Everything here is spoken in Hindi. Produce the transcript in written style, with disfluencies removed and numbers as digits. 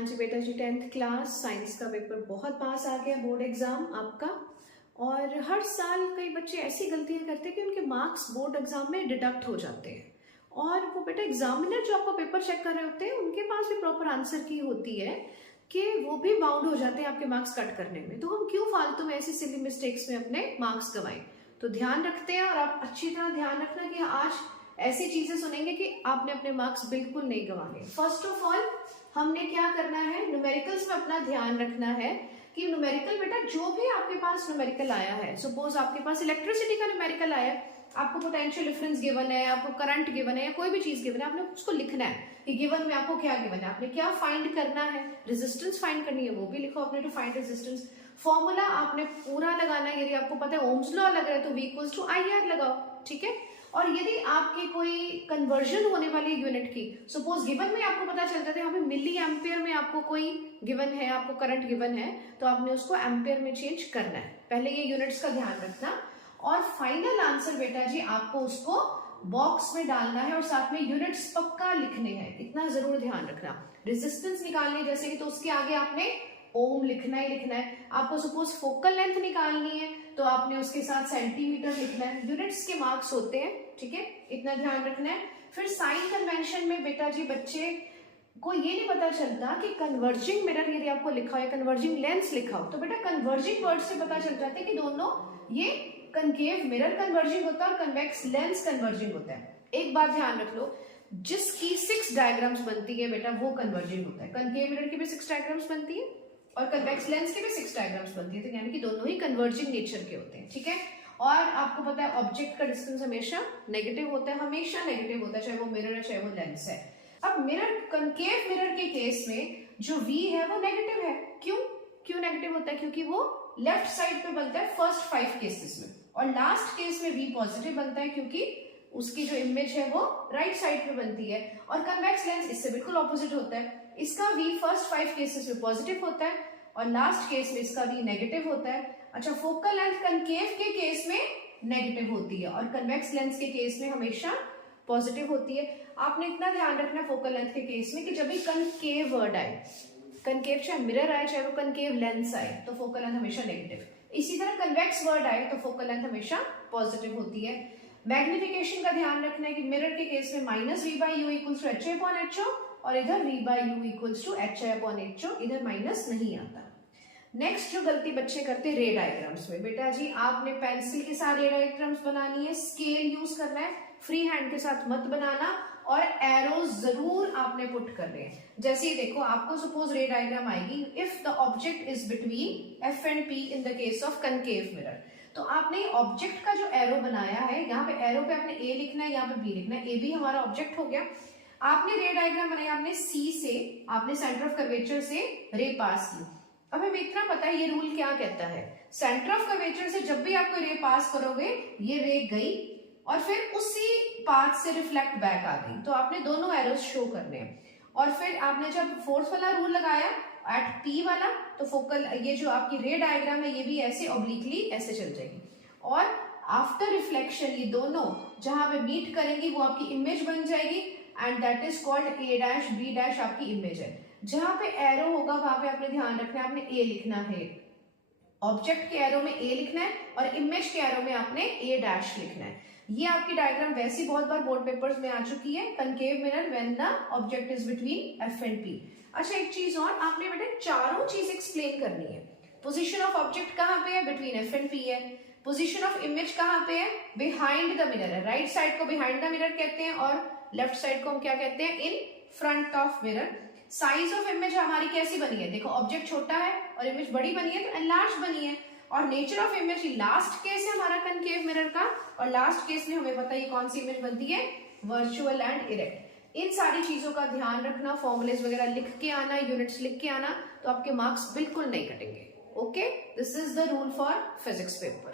हाँ जी बेटा जी, 10th क्लास साइंस का पेपर बहुत पास आ गया, बोर्ड एग्जाम आपका। और हर साल कई बच्चे ऐसी गलतियां करते हैं कि उनके मार्क्स बोर्ड एग्जाम में डिडक्ट हो जाते हैं। और वो बेटा एग्जामिनर जो आपका पेपर चेक कर रहे होते हैं उनके पास भी प्रॉपर आंसर की होती है कि वो भी बाउंड हो जाते हैं आपके मार्क्स कट करने में। तो हम क्यों फालतू में ऐसी सिली मिस्टेक्स में अपने मार्क्स गवाएं। तो ध्यान रखते हैं, और आप अच्छी तरह ध्यान रखना कि आज ऐसी चीजें सुनेंगे कि आपने अपने मार्क्स बिल्कुल नहीं गंवाने। फर्स्ट ऑफ ऑल हमने क्या करना है, न्यूमेरिकल्स में अपना ध्यान रखना है कि न्यूमेरिकल बेटा जो भी आपके पास न्यूमेरिकल आया है, सपोज आपके पास इलेक्ट्रिसिटी का न्यूमेरिकल आया है, आपको पोटेंशियल डिफरेंस गिवन है, आपको करंट गिवन है या कोई भी चीज गिवन है, आपने उसको लिखना है कि गिवन में आपको क्या गिवन है, आपने क्या फाइंड करना है, रेजिस्टेंस फाइंड करनी है वो भी लिखो आपने, टू फाइंड रेजिस्टेंस। फॉर्मूला आपने पूरा लगाना है, यदि आपको पता है ओम्स लॉ लग रहा है तो V इक्वल्स टू IR लगाओ, ठीक है। और यदि आपकी कोई कन्वर्जन होने वाली यूनिट की, सपोज गिवन में आपको पता चलता था यहाँ पे मिली एम्पियर में आपको कोई गिवन है, आपको करंट गिवन है, तो आपने उसको एम्पियर में चेंज करना है। पहले ये यूनिट्स का ध्यान रखना, और फाइनल आंसर बेटा जी आपको उसको बॉक्स में डालना है और साथ में यूनिट्स पक्का लिखने हैं, इतना जरूर ध्यान रखना। रेजिस्टेंस निकालनी जैसे कि, तो उसके आगे आपने ओम लिखना ही लिखना है। आपको सपोज फोकल लेंथ निकालनी है तो आपने उसके साथ सेंटीमीटर लिखना है, यूनिट्स के मार्क्स होते हैं, ठीक है, इतना ध्यान रखना है। फिर साइन कन्वेंशन में बेटा जी बच्चे को ये नहीं पता चलता कि कन्वर्जिंग मिरर यदि आपको लिखा हो या कन्वर्जिंग लेंस लिखा हो, तो बेटा कन्वर्जिंग वर्ड से पता चल जाता है कि दोनों, ये कनकेव मिरर कन्वर्जिंग होता है और कन्वेक्स लेंस कन्वर्जिंग होता है। एक बात ध्यान रख लो, जिसकी 6 डायग्राम्स बनती है बेटा वो कन्वर्जिंग होता है। कनकेव मिरर की भी 6 डायग्राम्स बनती है और कन्वेक्स लेंस की भी 6 डायग्राम्स बनती है, तो यानी कि दोनों ही कन्वर्जिंग नेचर के होते हैं, ठीक है। और आपको पता है ऑब्जेक्ट का डिस्टेंस हमेशा नेगेटिव होता है, हमेशा नेगेटिव होता है, चाहे वो मिरर है चाहे वो लेंस है। अब मिरर, कनकेव मिरर के केस में जो V है वो नेगेटिव है। क्यों नेगेटिव होता है? क्योंकि वो लेफ्ट साइड पे बनता है फर्स्ट 5 केसेस में, और लास्ट केस में V पॉजिटिव बनता है क्योंकि उसकी जो इमेज है वो राइट साइड पे बनती है। और कन्वेक्स लेंस इससे बिल्कुल ऑपोजिट होता है, इसका V फर्स्ट 5 केसेस में पॉजिटिव होता है और लास्ट केस में इसका V नेगेटिव होता है। अच्छा, फोकल लेंथ कनकेव के केस में नेगेटिव होती है और कन्वेक्स लेंस के केस में हमेशा पॉजिटिव होती है। आपने इतना ध्यान रखना फोकल लेंथ के केस में कि जब भी कनकेव वर्ड आए, कनकेव चाहे मिरर आए चाहे वो कनकेव लेंस आए, तो फोकल लेंथ हमेशा नेगेटिव। इसी तरह कन्वेक्स वर्ड आए तो फोकल लेंथ हमेशा पॉजिटिव होती है। मैग्निफिकेशन का ध्यान रखना है कि मिरर के केस में -V/U इक्वल्स टू HI/HO और इधर V/U इक्वल्स टू HI/HO, इधर माइनस नहीं आता। नेक्स्ट जो गलती बच्चे करते हैं रे डायग्राम्स में, बेटा जी आपने पेंसिल के साथ रे डायग्राम्स बनानी है, स्केल यूज करना है, फ्री हैंड के साथ मत बनाना, और एरोज जरूर आपने पुट करने हैं। जैसे ही देखो आपको सपोज रे डायग्राम आएगी, if the object is between F and P in the case of concave mirror, तो आपने ऑब्जेक्ट का जो एरो बनाया है, यहाँ पे एरो पे आपने A लिखना है, यहाँ पे B लिखना है। A भी हमारा ऑब्जेक्ट हो गया। आपने रे डायग्राम बनाया, आपने C से, आपने सेंटर ऑफ कर्वेचर से रे पास की। अब हमें इतना पता है ये रूल क्या कहता है, सेंटर ऑफ कर्वेचर से जब भी आप कोई रे पास करोगे, ये रे गई और फिर उसी पाथ से रिफ्लेक्ट बैक आ गई, तो आपने दोनों एरोज शो करने हैं। और फिर आपने जब फोर्थ वाला रूल लगाया एट P वाला, तो फोकल, ये जो आपकी रे डायग्राम है ये भी ऐसे ऑब्लिकली ऐसे चल जाएगी, और आफ्टर रिफ्लेक्शन ये दोनों जहां पे मीट करेंगी वो आपकी इमेज बन जाएगी, and that is called A' B' आपकी इमेज है। जहां पे एरो होगा वहां पे आपने ध्यान रखना है, आपने A लिखना है, ऑब्जेक्ट के एरो में A लिखना है और इमेज के एरो में आपने A' लिखना है। ये आपकी डायग्राम वैसी बहुत बार बोर्ड पेपर्स में आ चुकी है, concave mirror when the object is between F and P। अच्छा, एक चीज और, आपने बेटा चारों चीज एक्सप्लेन करनी है। पोजीशन ऑफ ऑब्जेक्ट कहाँ पे है, बिटवीन F एंड P है। पोजीशन ऑफ इमेज कहाँ पे है, बिहाइंड द मिरर है। राइट साइड को बिहाइंड द मिरर कहते हैं और लेफ्ट साइड को हम क्या कहते हैं, in front of mirror. Size of image हमारी कैसी बनी है, देखो ऑब्जेक्ट छोटा है और इमेज बड़ी बनी है तो एनलार्ज बनी है। और nature of image, last case है हमारा कनकेव मिरर का, और लास्ट केस में हमें पता है कौन सी इमेज बनती है, वर्चुअल एंड इरेक्ट। इन सारी चीजों का ध्यान रखना, फॉर्मूलेज वगैरह लिख के आना, यूनिट्स लिख के आना, तो आपके मार्क्स बिल्कुल नहीं कटेंगे। Okay, this is the rule for physics paper.